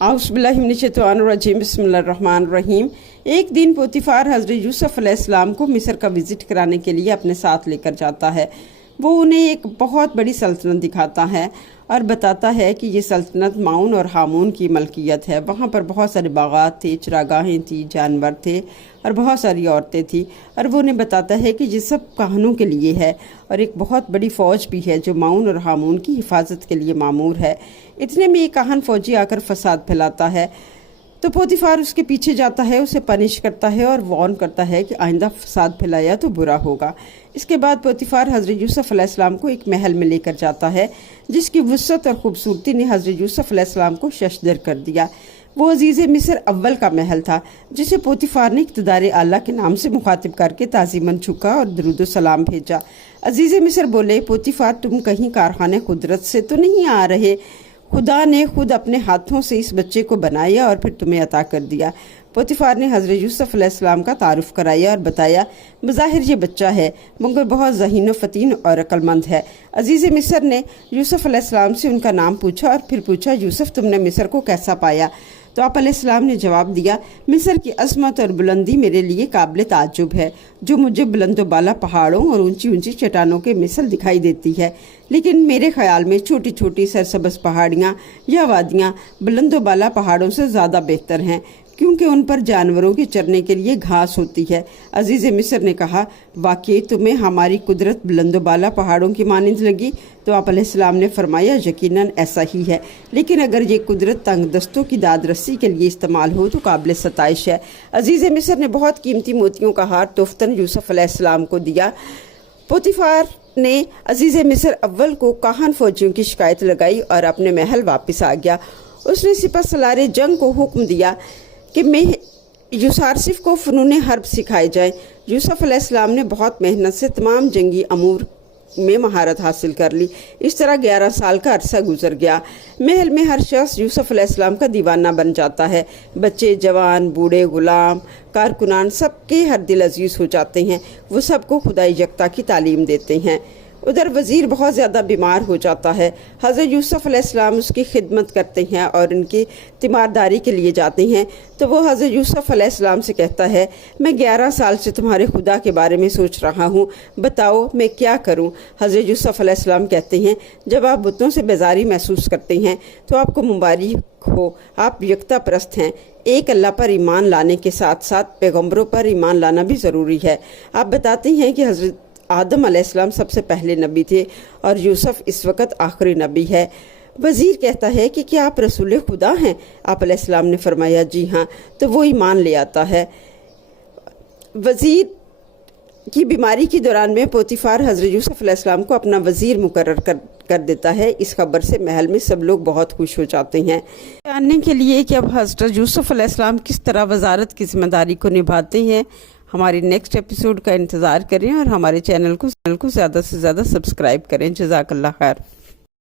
औज़ुबिल्लाहिमिनश्शैतानिर्रजीम बिस्मिल्लाहिर्रहमानिर्रहीम। एक दिन पोतीफार हज़रत यूसुफ अलैहिस्सलाम को मिस्र का विज़िट कराने के लिए अपने साथ लेकर जाता है। वो उन्हें एक बहुत बड़ी सल्तनत दिखाता है और बताता है कि ये सल्तनत माउन और हामून की मलकियत है। वहाँ पर बहुत सारे बागात थे, चरागाहें थी, जानवर थे और बहुत सारी औरतें थी। और वो उन्हें बताता है कि ये सब काहनों के लिए है और एक बहुत बड़ी फ़ौज भी है जो माउन और हामून की हिफाजत के लिए मामूर है। इतने में एक काहन फ़ौजी आकर फसाद फैलाता है तो पोतीफार उसके पीछे जाता है, उसे पनिश करता है और वार्न करता है कि आइंदा फसाद फैलाया तो बुरा होगा। इसके बाद पोतीफार हज़रत यूसुफ अलैहिस्सलाम को एक महल में लेकर जाता है जिसकी वुसअत और ख़ूबसूरती ने हज़रत यूसुफ अलैहिस्सलाम को शशदर कर दिया। वो अजीज़ मिस्र अव्वल का महल था जिसे पोतीफार ने इक़्तिदार आला के नाम से मुखातिब करके ताज़ीमन झुका और दरूद सलाम भेजा। अजीज़ मिस्र बोले, पोतीफार तुम कहीं कारखाने कुदरत से तो नहीं आ रहे? खुदा ने खुद अपने हाथों से इस बच्चे को बनाया और फिर तुम्हें अता कर दिया। पोतीफार ने हज़रत यूसुफ अलैहिस्सलाम का तारुफ कराया और बताया, बज़ाहिर ये बच्चा है मगर बहुत ज़हीन फ़तीन और अक्लमंद है। अजीज़ मिस्र ने यूसुफ अलैहिस्सलाम से उनका नाम पूछा और फिर पूछा, यूसुफ तुमने मिस्र को कैसा पाया? तो आप अलैहिस्सलाम ने जवाब दिया, मिस्र की अज़मत और बुलंदी मेरे लिए काबिल ताज्जुब है, जो मुझे बुलंद बाला पहाड़ों और ऊंची ऊंची चट्टानों के मिसल दिखाई देती है, लेकिन मेरे ख्याल में छोटी छोटी सरसब्ज़ पहाड़ियाँ या वादियाँ बुलंद बाला पहाड़ों से ज़्यादा बेहतर हैं क्योंकि उन पर जानवरों के चरने के लिए घास होती है। अजीज़ मिस्र ने कहा, वाकई तुम्हें हमारी कुदरत बुलंद बाला पहाड़ों की मानिंद लगी? तो आप अलैहिस्सलाम ने फरमाया, यकीनन ऐसा ही है, लेकिन अगर ये कुदरत तंग दस्तों की दाद रस्सी के लिए इस्तेमाल हो तो काबिल सताइश है। अजीज़ मिस्र ने बहुत कीमती मोतियों का हार तोहफ़तन यूसुफ अलैहिस्सलाम को दिया। पोतीफार ने अजीज़ मिस्र अव्वल को काहन फ़ौजियों की शिकायत लगाई और अपने महल वापस आ गया। उसने सिपह सलारे जंग को हुक्म दिया कि यूसुफ को फ़नून हर्ब सिखाए जाए। यूसुफ अलैहिस्सलाम ने बहुत मेहनत से तमाम जंगी अमूर में महारत हासिल कर ली। इस तरह 11 साल का अरसा गुजर गया। महल में हर शख्स यूसुफ अलैहिस्सलाम का दीवाना बन जाता है। बच्चे, जवान, बूढ़े, गुलाम, कारकुनान सबके हर दिल अजीज़ हो जाते हैं। वो सबको खुदाई यकता की तालीम देते हैं। उधर वज़ीर बहुत ज़्यादा बीमार हो जाता है। हज़रत यूसुफ अलैहिस्सलाम उसकी खिदमत करते हैं और उनकी तीमारदारी के लिए जाते हैं तो वो हज़रत यूसुफ अलैहिस्सलाम से कहता है, मैं 11 साल से तुम्हारे खुदा के बारे में सोच रहा हूँ, बताओ मैं क्या करूँ? हज़रत यूसुफ अलैहिस्सलाम कहते हैं, जब आप बुतों से बेजारी महसूस करते हैं तो आपको मुबारक हो, आप यकता परस्त हैं। एक अल्लाह पर ईमान लाने के साथ साथ पैगम्बरों पर ईमान लाना भी ज़रूरी है। आप बताते हैं कि हज़रत आदम अलैहिस्सलाम सबसे पहले नबी थे और यूसुफ इस वक्त आखिरी नबी है। वज़ीर कहता है कि क्या आप रसूल खुदा हैं? आप अलैहिस्सलाम ने फरमाया, जी हाँ। तो वो ईमान ले आता है। वज़ीर की बीमारी के दौरान में पोतीफार हज़रत यूसुफ अलैहिस्सलाम को अपना वज़ीर मुकर्रर कर देता है। इस खबर से महल में सब लोग बहुत खुश हो जाते हैं। जानने के लिए कि अब हज़रत यूसुफ अलैहिस्सलाम किस तरह वज़ारत की जिम्मेदारी को निभाते हैं, हमारी नेक्स्ट एपिसोड का इंतज़ार करें और हमारे चैनल को ज़्यादा से ज़्यादा सब्सक्राइब करें। जज़ाकल्लाह खैर।